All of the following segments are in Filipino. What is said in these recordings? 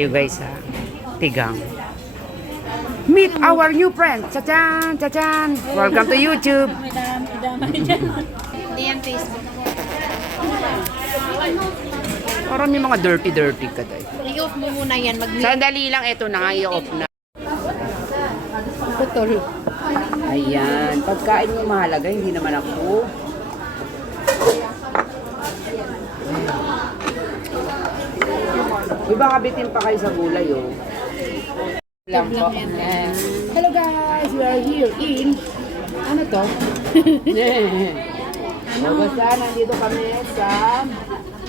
Tayo guys sa Tigang. Meet our new friend. Chachan, chachan. Welcome to YouTube. Hindi yan Facebook. Parang may mga dirty ka tayo. I-off mo muna yan. Sandali lang, ito na nga i-off na. Putol. Ayan, pagkain mo mahalaga, hindi naman ako. Uy, baka bitin pa kayo sa gulay, oh. Lang po. Hello guys, we are here in... Ano to? So, basta nandito kami sa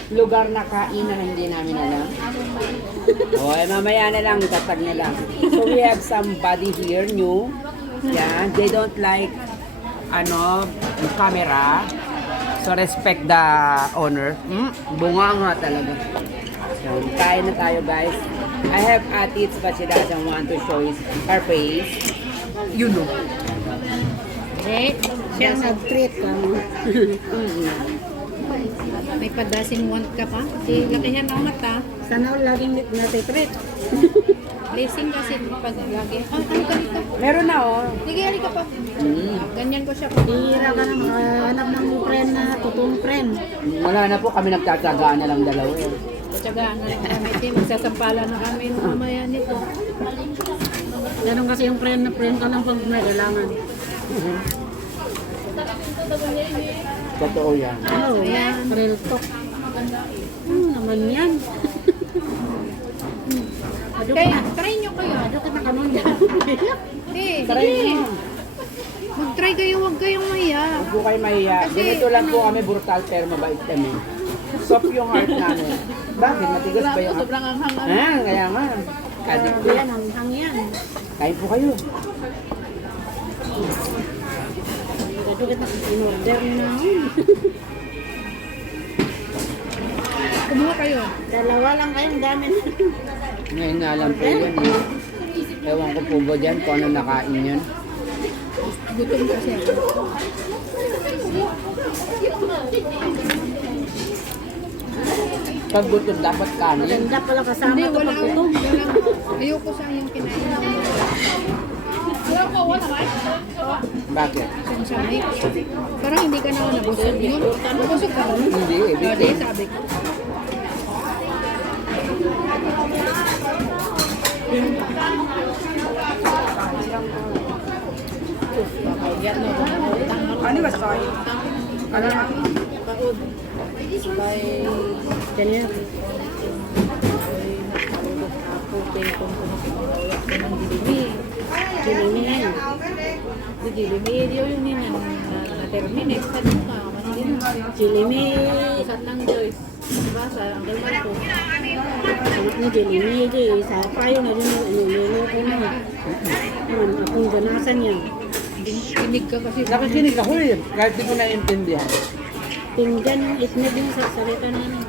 lugar na kainan na hindi namin alam. O, mamaya na lang, tatag na lang. So, we have somebody here new. Yan, they don't like camera. So, respect the owner. Bunga nga talaga. So, kain na tayo, guys. I have attitudes but she doesn't want to show her face. You know. Eh, siya nag-treat ka mo. May padasing want ka pa. Di lakihan ang mata. Sana laging natitreat. Blessing kasi pag lagi. Ano ganito? Meron na, oh. Sige, halika pa. Ganyan ko siya. Hira ka na makahanap ng friend na totoong friend. Wala na po, kami nagtatsagaan na lang dalawa. Eh. Tsagaan na lang kami. Magsasampala na kami mamaya nito. Ganun kasi yung friend na friend ka lang pag may kailangan. Totoo yan. Oh, Ayan. real talk. Naman yan. Kaya, try nyo kayo. Ano ka na kanon yan? Try nyo. Mag-try kayo, huwag kayong mahiya. Huwag po kayo mahiya. Ganito lang po kami, brutal pero mabait kami. Soft yung heart namin. Bakit? Matigas ba yung heart? Sobrang anghang. Kaya nga. Kadik po. Yan, ang hangyan. Kain po kayo. Ito kita in-order na. Kumuha kayo. Dalawa lang kayong dami na. Ngayon nga lang po yan eh. Ewan ko po ba dyan kung ano nakain yun. Gutom kasi ako. Pag gutom dapat kanin. Maganda pala kasama Hindi, ito wala pag akong. gutom. Ayoko sa yung kinain. Bakit? Yung sabi. Parang hindi ka naman nabusog yun. Nabusog ka ba? Hindi eh. Hindi, sabi ko. Ano ba sa'yo? Ano na? Ganyan. Jilimi na yun. Jilimi, yung nina na-terminate. Sabi mo ka, Jilimi. Saan lang Joyce? Diba sa Uncle Marco? Anak ni Jilimi. Sa payo na rin. Niluluto na. Akong ganasan niya. Kinig ka kasi. Nakikinig ako eh. Kahit di ko naiintindihan. Tinggan, itnag yung sa salita na ano.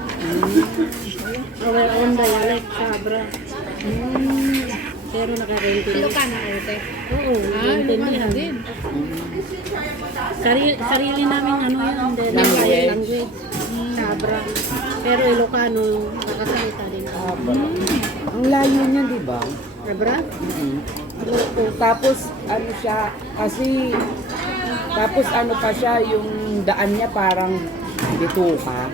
Our own dialect, sabra. Pero nakakaintindihan. Ilocana ka ito. Oo, nakaintindihan. din. Sarili namin ano yun, language. Sabra. Pero Ilocano, nakasalita din. Ang layo niyan, di ba? Sabra? Tapos ano siya, kasi tapos ano pa siya, yung daan niya parang bituka.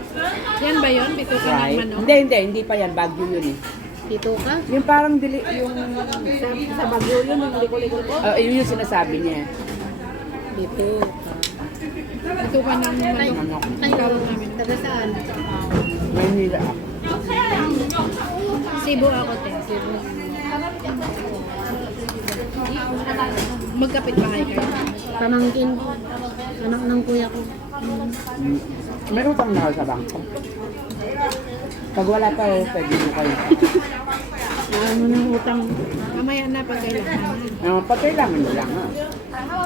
Yan ba yun? Bituka ng Right? manok? Hindi pa yan, Baguio yun eh. Dito ka? Yung parang yung Sa Baguio yun, yung liko-liko ko. yun yung sinasabi niya. Dito ka. Bituka ng manok. Manok. Tawag namin. Taga saan? Manila ako. Cebu ako, te. Cebu. Magkapit bahay kayo. Pamangkin. Anak ng kuya ko. May utang na ako sa bangko. Pag wala pa, pwede mo kayo. Ano ng utang? Mamaya na pag kailangan. Pag kailangan nyo lang ha.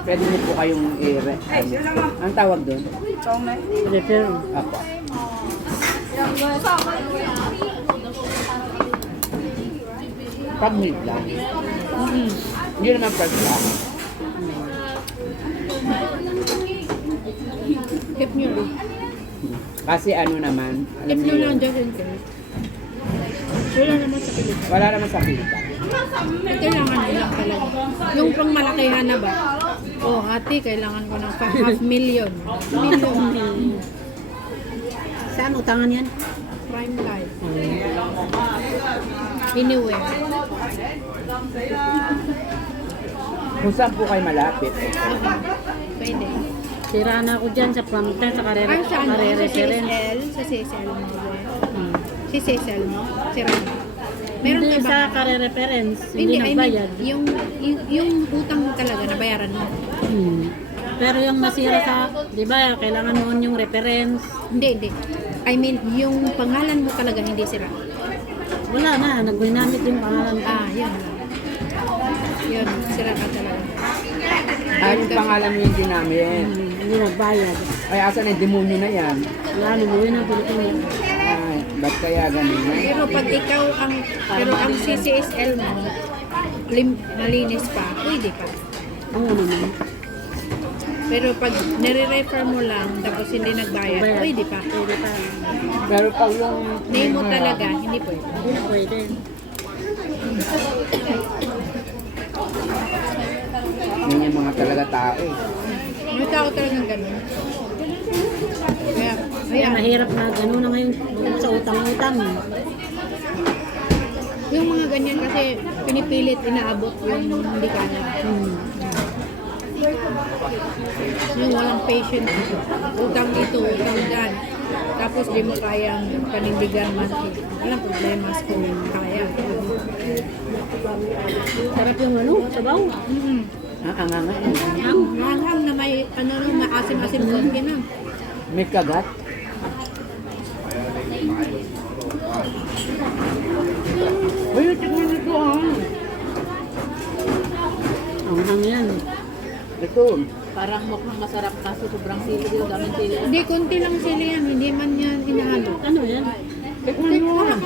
Pwede mo po kayong ang tawag doon? Refer. Apo. Pag mid lang. Hindi naman first lang. Tip nyo lang. Kasi ano naman, alam Tip nyo niyo lang yun. just in case. Wala naman sa Pilipinas. Wala naman sa Pilipinas. Kailangan nilang talaga. Yung pang malakihan na ba? Oh, ate, kailangan ko ng half million. Million. Saan utangan yan? Prime life. Anywhere. Kung saan po kayo malapit. Pwede. Sira na ako dyan sa prompter, sa Ay, sa ano? Sa reference. CSL? Sa CSL mo. Si CSL mo? Sira na. Meron Hindi ka ba? sa kare-reference, Hindi, hindi I mean, nagbayad. yung utang mo talaga, nabayaran mo. Pero yung masira sa, di ba, kailangan noon yung reference. Hindi. I mean, yung pangalan mo talaga hindi sira. Wala na, nagginamit yung pangalan ko. Yun. Yun, sira ka talaga. Yung pangalan mo yung ginamit. Hindi nagbayad. Ay, asan yung demonyo na yan? Wala na, yun ang Pilipinas. Ay, ba't kaya ganun na? Pero pag ikaw ang CCSL mo, malinis pa, pwede pa. Oo naman. Pero pag nire-refer mo lang, tapos hindi nagbayad, Bayad. pwede pa. Pwede pa. Pero pag yung... Name mo talaga, hindi pwede. Hindi pwede. Yun yung mga talaga tao eh. May tao talagang ganun. Kaya, Kaya mahirap na gano'n na ngayon sa utang-utang. yung mga ganyan kasi pinipilit, inaabot yung hindi kaya. Yung walang patient, utang dito, utang dyan. Tapos di mo kayang panindigan monthly. Walang problema kung kaya. Sarap yung ano, sabaw. Ang Manghang na may maasim-asim doon, kinang. May kagat. Uy, tignan nito Ang hang yan. Ito. Parang mukhang masarap kaso sobrang sili yung daming sili. Hindi, konti lang sili yan. Hindi man yan hinahalo. Ano yan? Tignan mo. Kumuha ka.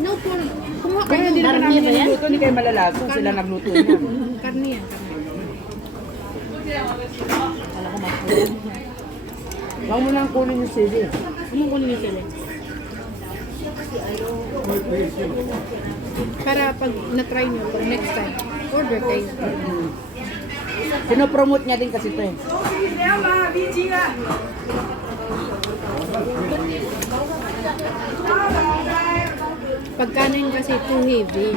No problem. Kumuha ka. Kaya hindi naman Karne namin ba yan? nagluto, hindi kayo malalaso. Sila nagluto niyan. Karne yan. Huwag mo nang kunin yung sili. Ano ko yung sili? Para pag na-try nyo, pag next time, order kayo. Pinopromote niya din kasi ito eh. Pag kanin kasi too heavy.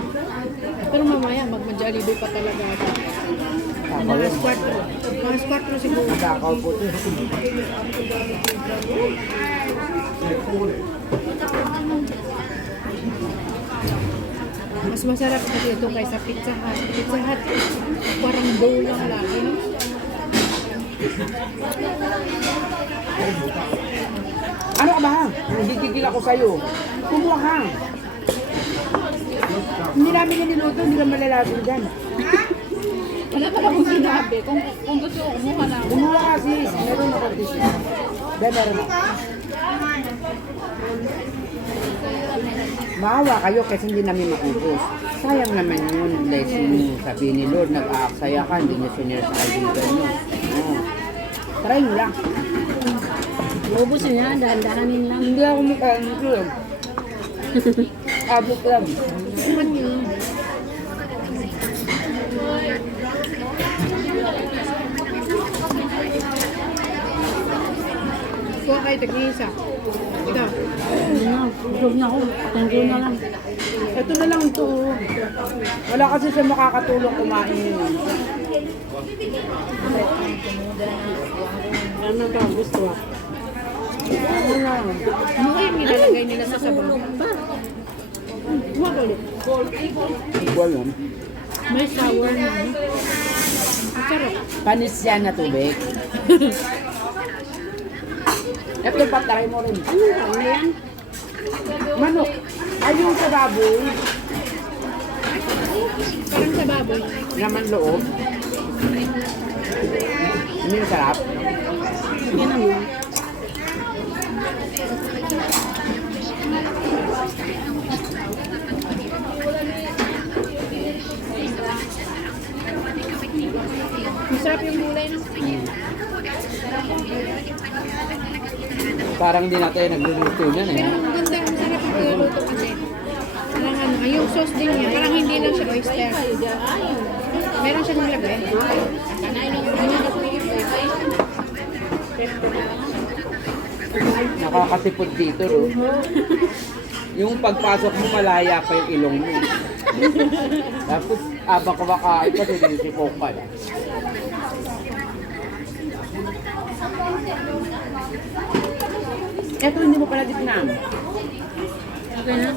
Pero mamaya, magma-jollibee pa talaga ako. Mga squatro. Mga squatro siguro. Nakakaw po ito. Mas masarap kasi ito kaysa Pizza Hut. Pizza Hut, parang dough lang lagi. No? Ano ka ba? Nagigigil ako sa'yo. Kumuha ka. Hindi namin yung niluto, hindi ka malalaso dyan. Wala pa akong sinabi. Kung gusto ko, kumuha na. Kumuha ka sis. Meron ako sis. Dahil meron ako. Maawa kayo kasi hindi namin maubos. Sayang naman yun. Blessing sabi ni Lord, nag-aaksaya ka, hindi niya sinira sa kaibigan nyo. Oh. Try nyo lang. Ubus nyo yan, dahan-dahanin lang. Hindi ako mukha nito. Abot lang. Naman yun. Kuha kayo, tag-iisa. Ikaw. Hindi na, busog na ako. Thank you na lang. Ito na lang ito. Wala kasi siya makakatulong kumain yun. Ano ba gusto ah? Ano na? Ano kayong nilalagay nila sa sabaw? Kuha ka ulit. Wala. May sour na. Ano? Ang sarap. Panis yan na tubig. Ito patay mo rin. Ano yan? Manok. Ay yung sa baboy. Parang sa baboy. Naman loob. Hindi masarap. Yan ang yun. Masarap yung gulay, no? Parang hindi natin nagluluto niyan eh. Pero ang ganda, ang sarap yung niluluto kasi. yung sauce din niya, parang hindi lang siya oyster. Meron siyang labi. Nakakasipod dito, ro. Yung pagpasok mo, malaya pa yung ilong mo. Tapos, abang kumakain ka, sinisipok ka. Eto, hindi mo pala ditnam. Okay na?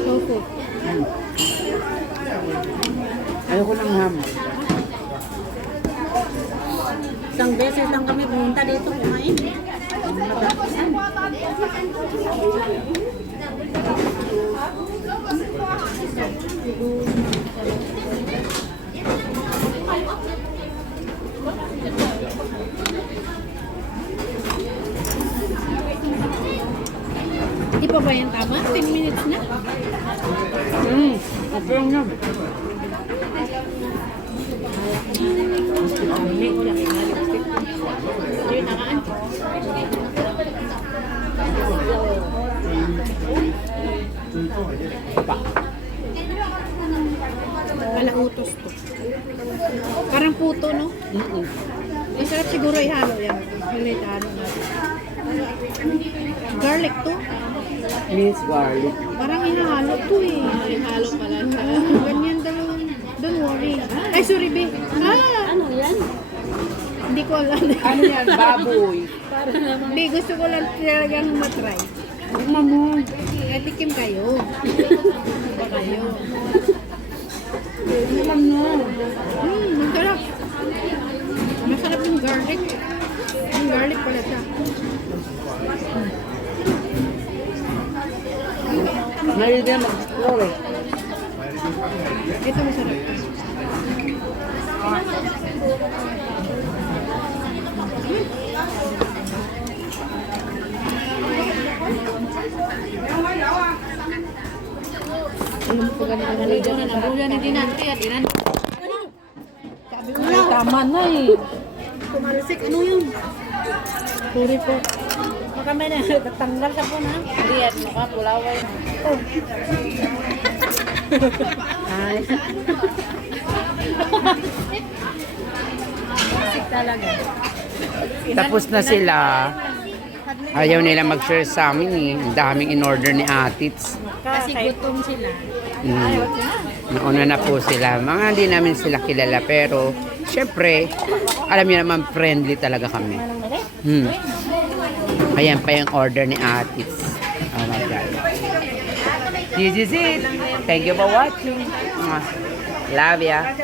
Tofu. Ayoko ng ham. Isang beses lang kami pumunta dito kumain. Di pa ba yan tama? 10 minutes na? Okay lang yan. Kalautos to. Parang puto, no? Masarap siguro ihalo yan. Ulit, ano natin. Garlic to. Minced garlic. Parang ihalo to eh. Ihalo pala siya. Ganyan dalawang. Don't worry. Ay, sorry, be. Ah! Ano yan? Hindi ko alam. Ano yan? Baboy. Hindi, gusto ko lang talagang matry. Tignan mo. Tikim kayo. Ba kayo? Tignan mo. Masarap. Masarap yung garlic. Yung garlic pala siya. Ngayon din mag-explore eh. Ito masarap. Alam mo po ganito na ligaw na nabulan ni Dinante at inan. Sabi ko na tama na eh. Kumarisik, ano yun? Sorry po. Baka may natanggal ka po na. Hindi at makapulaway. Ay. Risik talaga. Tapos na sila. Ayaw nila mag-share sa amin eh. Ang daming in-order ni Atits. Kasi gutom sila. Nauna na po sila. Mga hindi namin sila kilala pero syempre, alam niyo naman friendly talaga kami. Ayan pa yung order ni Atits. Oh my God. This is it. Thank you for watching. Love ya.